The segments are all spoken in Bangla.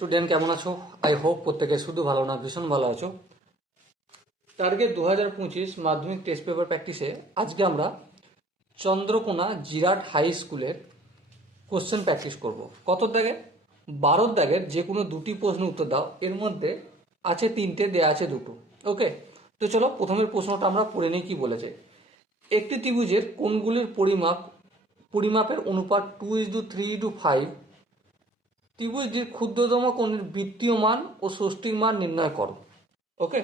স্টুডেন্ট কেমন আছো? আই হোপ প্রত্যেকে শুধু ভালো না, ভীষণ ভালো আছো। টার্গেট দু হাজার পঁচিশ মাধ্যমিক টেস্ট পেপার প্র্যাকটিসে আজকে আমরা চন্দ্রকোনা জিরাট হাই স্কুলের কোশ্চেন প্র্যাকটিস করব। কত দাগের বারোর দাগের যে কোনো দুটি প্রশ্ন উত্তর দাও। এর মধ্যে আছে তিনটে, দেয়া আছে দুটো। ওকে তো চলো, প্রথমের প্রশ্নটা আমরা পড়ে নিই কি বলেছে। একটি ত্রিভুজের কোনগুলির পরিমাপ পরিমাপের অনুপাত two is to three to five ত্রিভুজটির ক্ষুদ্রতম কোণের বৃত্তীয় মান ও ষষ্ঠীর মান নির্ণয় করো। ওকে?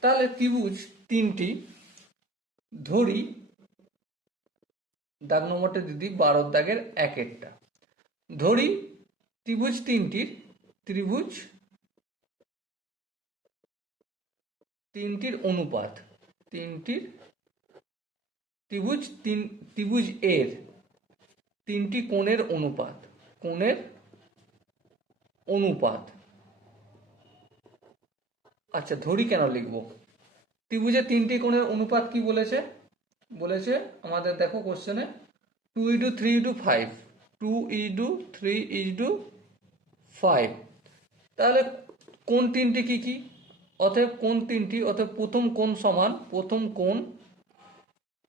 তাহলে ত্রিভুজ তিনটি। ধরি, দাগ নম্বরটা দিদি বারো দাগের এক একটা ধরি, ত্রিভুজ তিনটির ত্রিভুজ তিনটির অনুপাত। তিনটির, ত্রিভুজ তিন, ত্রিভুজ এর, তিনটি কোণের অনুপাত। কোণের অনুপাত। আচ্ছা ধরি কেন লিখব? ত্রিভুজের তিনটি কোণের অনুপাত কি বলেছে? বলেছে আমাদের দেখো কোশ্চেনে two is to three is to five two is to three is to five তাহলে কোন তিনটি কি কি? অতএব কোন তিনটি, অতএব প্রথম কোণ সমান, প্রথম কোণ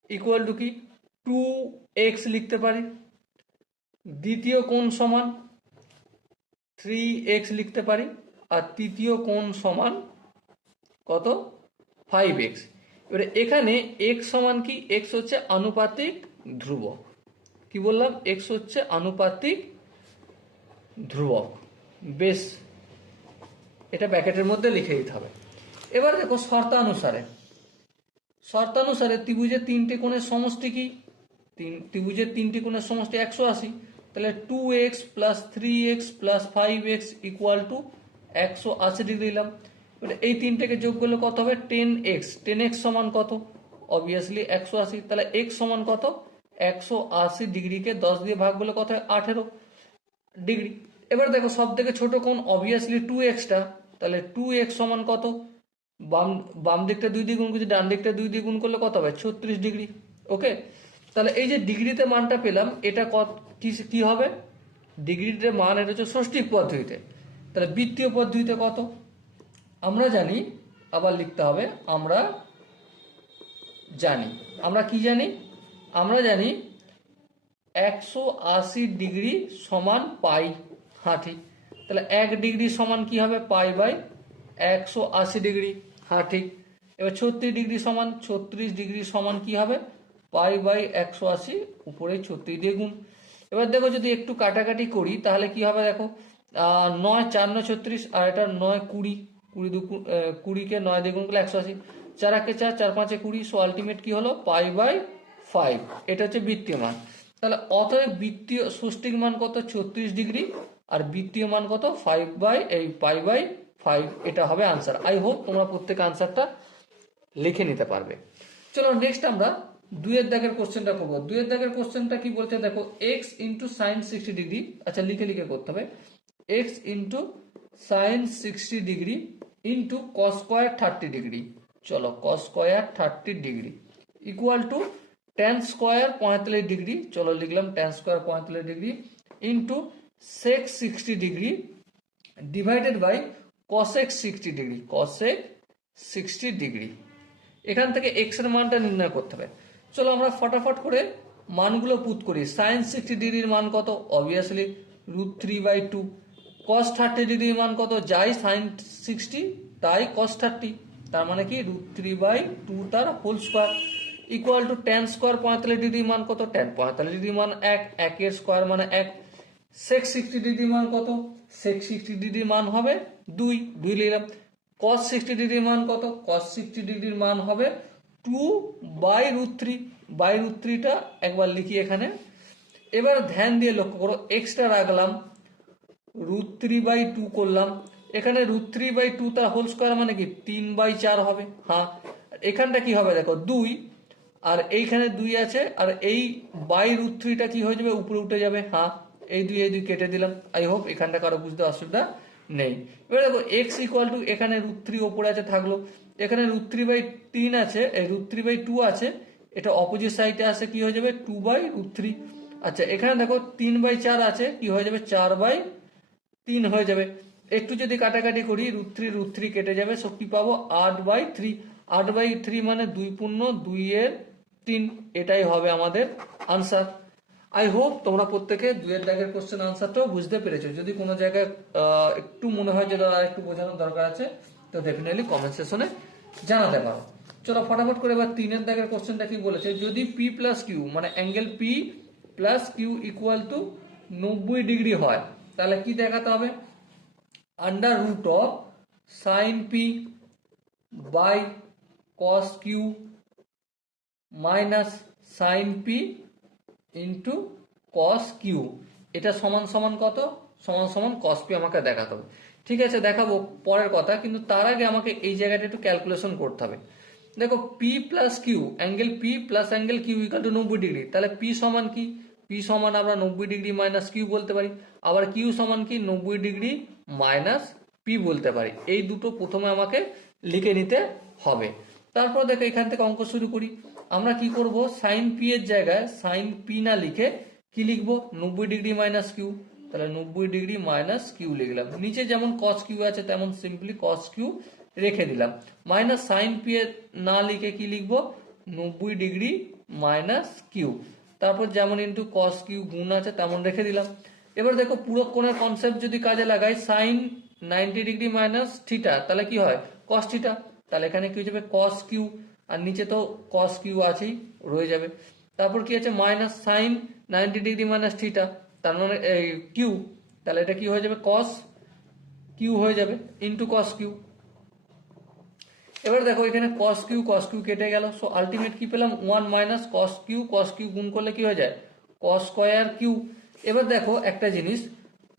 ইকুয়াল টু কি? টু এক্স লিখতে পারি। দ্বিতীয় কোণ সমান থ্রি এক্স লিখতে পারি, আর তৃতীয় কোণ সমান কত? ফাইভ এক্স এবারে এখানে এক্স সমান কি? এক্স হচ্ছে আনুপাতিক ধ্রুবক। কি বললাম? এক্স হচ্ছে আনুপাতিক ধ্রুবক। বেশ, এটা প্যাকেটের মধ্যে লিখে দিতে হবে। এবার দেখো শর্তানুসারে। শর্তানুসারে ত্রিভুজের তিনটে কোণের সমষ্টি কি? তিন, ত্রিভুজের তিনটি কোণের সমষ্টি একশো আশি। তাহলে two x plus three x plus five x equal to একশো আশি ডিগ্রি দিলাম এবারে এই তিনটেকে যোগ করলে কত হবে? টেন এক্স টেন এক্স সমান কত? অবভিয়াসলি একশো আশি। তাহলে এক্স সমান কত? একশো আশি ডিগ্রিকে দশ দিয়ে ভাগ করলে কত হয়? আঠেরো ডিগ্রি এবার দেখো সব থেকে ছোট কোণ অবভিয়াসলি টু এক্সটা তাহলে টু এক্স সমান কত? বাম বাম দিকটা দুই দিয়ে গুণ করছি, ডান দিকটা দুই দিয়ে গুণ করলে কত হবে? ছত্রিশ ডিগ্রি ওকে তাহলে এই যে ডিগ্রিতে মানটা পেলাম, এটা কত, কি হবে? ডিগ্রিতে মান, এটা হচ্ছে ষষ্ঠিক পদ্ধতিতে। তাহলে বৃত্তীয় পদ্ধতিতে কত? আমরা জানি, আবার লিখতে হবে, আমরা জানি। আমরা কি জানি? আমরা জানি একশো আশি ডিগ্রি সমান পাই হাঁটি। তাহলে এক ডিগ্রি সমান কি হবে? পাই বাই একশো আশি ডিগ্রি হাঁটি। এবার ছত্রিশ ডিগ্রি সমান, ছত্রিশ ডিগ্রি সমান কি হবে? পাই বাই একশো আশি, উপরে ছত্রিশ দিয়ে গুণ এবার দেখো যদি একটু কাটাকাটি করি, তাহলে কি হবে দেখো? নয়, চার, নয়, ছত্রিশ, আর এটা নয়, কুড়ি। কুড়ি দু কুড়িকে নয় দিয়ে গুণ করলে একশো আশি। চার একে চার চার, পাঁচে কুড়ি। সো আলটিমেট কি হলো? পাই বাই ফাইভ এটা হচ্ছে বৃত্তীয় মান তাহলে অতএব বৃত্তীয় ষষ্ঠিক মান কত? ছত্রিশ ডিগ্রি। আর বৃত্তীয় মান কত? ফাইভ বাই এই পাই বাই ফাইভ এটা হবে আনসার আই হোপ তোমরা প্রত্যেক আনসারটা লিখে নিতে পারবে। চলো নেক্সট আমরা দুইয়ের দাগের কোশ্চেনটা করব। দুইয়ের দাগের কোশ্চেনটা কি বলছে? দেখো x into sine sixty degree আচ্ছা লিখে লিখে করতে হবে। X into sine sixty degree into cos square thirty degree চলো cos square thirty degree equal to tan square পঁয়তাল্লিশ ডিগ্রি চলো, লিখলাম টেন স্কোয়ার পঁয়তাল্লিশ degree into sec sixty degree divided by cosec sixty degree cosec sixty degree এখান থেকে এক্সের মানটা নির্ণয় করতে হবে। চলো আমরা ফটাফট করে মানগুলো পুত করি। সাইন সিক্সটি ডিগ্রির মান কত? Obviously root three by two cos thirty ডিগ্রির মান কত? যাই সাইন সিক্সটি তাই কস থার্টি তার মানে কি? রুট থ্রি বাই টু তার whole square equal to tan square পঁয়তাল্লিশ ডিগ্রি মান কত? টেন পঁয়তাল্লিশ ডিগ্রি মান এক। একের স্কোয়ার মানে এক। সেক সিক্সটি ডিগ্রি মান কত? সেক সিক্সটি ডিগ্রির মান হবে দুই। দুই নিলাম কস সিক্সটি ডিগ্রির মান কত? কস সিক্সটি ডিগ্রির মান হবে two by root three, by root থ্রিটা একবার লিখি এখানে। এবার ধ্যান দিয়ে লক্ষ্য করো, এক্সট্রা রাখলাম, রুট থ্রি বাই টু করলাম। এখানে রুট থ্রি বাই টু তার হোল স্কোয়ার মানে কি? তিন বাই চার হবে। হ্যাঁ এখানটা কি হবে দেখো? দুই, আর এইখানে দুই আছে, আর এই বাই রুট থ্রিটা কি হয়ে যাবে? উপরে উঠে যাবে। হ্যাঁ এই দুই এই দুই কেটে দিলাম। আই হোপ এখানটা কারও বুঝতে অসুবিধা নেই। এবার দেখো এক্স ইকুয়াল টু এখানে রুট থ্রি ওপরে আছে, থাকল। এখানে রুট থ্রি বাই তিন আছে রুট থ্রি বাই টু আছে, এটা অপোজিট সাইডে আসে, কি হয়ে যাবে? টু বাই রুট থ্রি আচ্ছা এখানে দেখো, তিন বাই চার আছে, কি হয়ে যাবে? চার বাই তিন হয়ে যাবে। একটু যদি কাটাকাটি করি রুট থ্রি রুট থ্রি কেটে যাবে সো কি পাবো? আট বাই থ্রি আট বাই থ্রি মানে দুই পূর্ণ, দুই এর তিন। এটাই হবে আমাদের আনসার আই হোপ তোমরা প্রত্যেকে দুয়ের দাগের কোশ্চেন আনসারটাও বুঝতে পেরেছ। যদি কোনো জায়গায় একটু মনে হয় যে দাদা আর একটু বোঝানোর দরকার আছে, তো ডেফিনেটলি কমেন্ট সেশনে জানাতে পারো। চলো ফটাফট করে এবার তিনের দাগের কোশ্চেনটা কি বলেছে? যদি পি প্লাস কিউ মানে angle P plus Q equal to নব্বই ডিগ্রি হয়, তাহলে কি দেখাতে হবে? Under root of sine P by cos Q minus sine P into cos Q এটা সমান সমান কত? সমান সমান কস পি আমাকে দেখাতে হবে। ঠিক আছে, দেখাবো পরের কথা, কিন্তু তার আগে আমাকে এই জায়গাটা একটু ক্যালকুলেশন করতে হবে। দেখো P plus Q angle P plus angle Q equal to নব্বই ডিগ্রি তাহলে পি সমান কি? পি সমান আমরা নব্বই ডিগ্রি মাইনাস কিউ বলতে পারি। আবার কিউ সমান কি? নব্বই ডিগ্রি মাইনাস পি বলতে পারি। এই দুটো প্রথমে আমাকে লিখে নিতে হবে। তারপর দেখো, এখান থেকে অঙ্ক শুরু করি। আমরা কি করব? সাইন পি এর জায়গায় সাইন পি না লিখে কি লিখব? নব্বই ডিগ্রি মাইনাস কিউ তাহলে নব্বই ডিগ্রি মাইনাস কিউ লিখলাম। নিচে যেমন কস কিউ আছে, তেমন সিম্পলি কস কিউ রেখে দিলাম। মাইনাস সাইন পি এর না লিখে কি লিখব? নব্বই ডিগ্রি মাইনাস কিউ তারপর যেমন ইন্টু কস কিউ গুণ আছে, তেমন রেখে দিলাম। এবার দেখো, পুরো কোণের কনসেপ্ট যদি কাজে লাগাই sine ninety degree minus theta তাহলে কি হয়? কস থিটা তাহলে এখানে কি হয়ে যাবে? কস কিউ আর নিচে তো কস কিউ আছেই, রয়ে যাবে। তারপর কি আছে? Minus sine ninety degree minus theta তার মানে কিউ তাহলে এটা কি হয়ে যাবে? কস কিউ হয়ে যাবে ইন্টু কস কিউ এবার দেখো, এখানে কস কিউ কস কিউ কেটে গেল। সো আলটিমেট কি পেলাম? One minus cos Q cos Q গুণ করলে কি হয়ে যায়? কস স্কোয়ার কিউ এবার দেখো, একটা জিনিস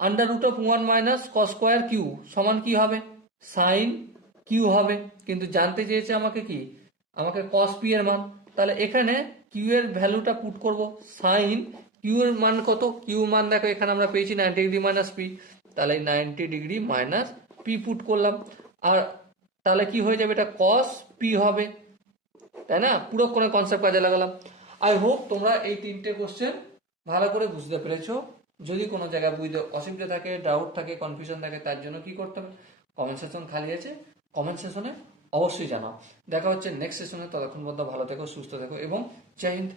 under root of one minus cos square Q সমান কি হবে? সাইন কিউ হবে। কিন্তু জানতে চেয়েছে আমাকে কি? আমাকে কস পি এর মান, তাহলে এখানে কিউ এর ভ্যালুটা পুট করব সাইন কিউ এর মান কত? কিউ মান দেখো, এখানে আমরা পেয়েছি নাইনটি ডিগ্রি মাইনাস পি তাহলে ninety degree minus P put করলাম। আর তাহলে কি হয়ে যাবে? এটা কস পি হবে, তাই না? পুরো কোনো কনসেপ্ট কাজে লাগালাম। আই হোপ তোমরা এই তিনটে কোশ্চেন ভালো করে বুঝতে পেরেছ। যদি কোনো জায়গায় বুঝতে অসুবিধা থাকে ডাউট থাকে কনফিউশন থাকে, তার জন্য কি করতে হবে? কমেন্ট সেশন খালি আছে। কমেন্ট সেশনে অবশ্যই জানাও। দেখা হচ্ছে নেক্সট সেশনে ততক্ষণ পর্যন্ত ভালো থেকো, সুস্থ থেকো এবং জয় হিন্দ।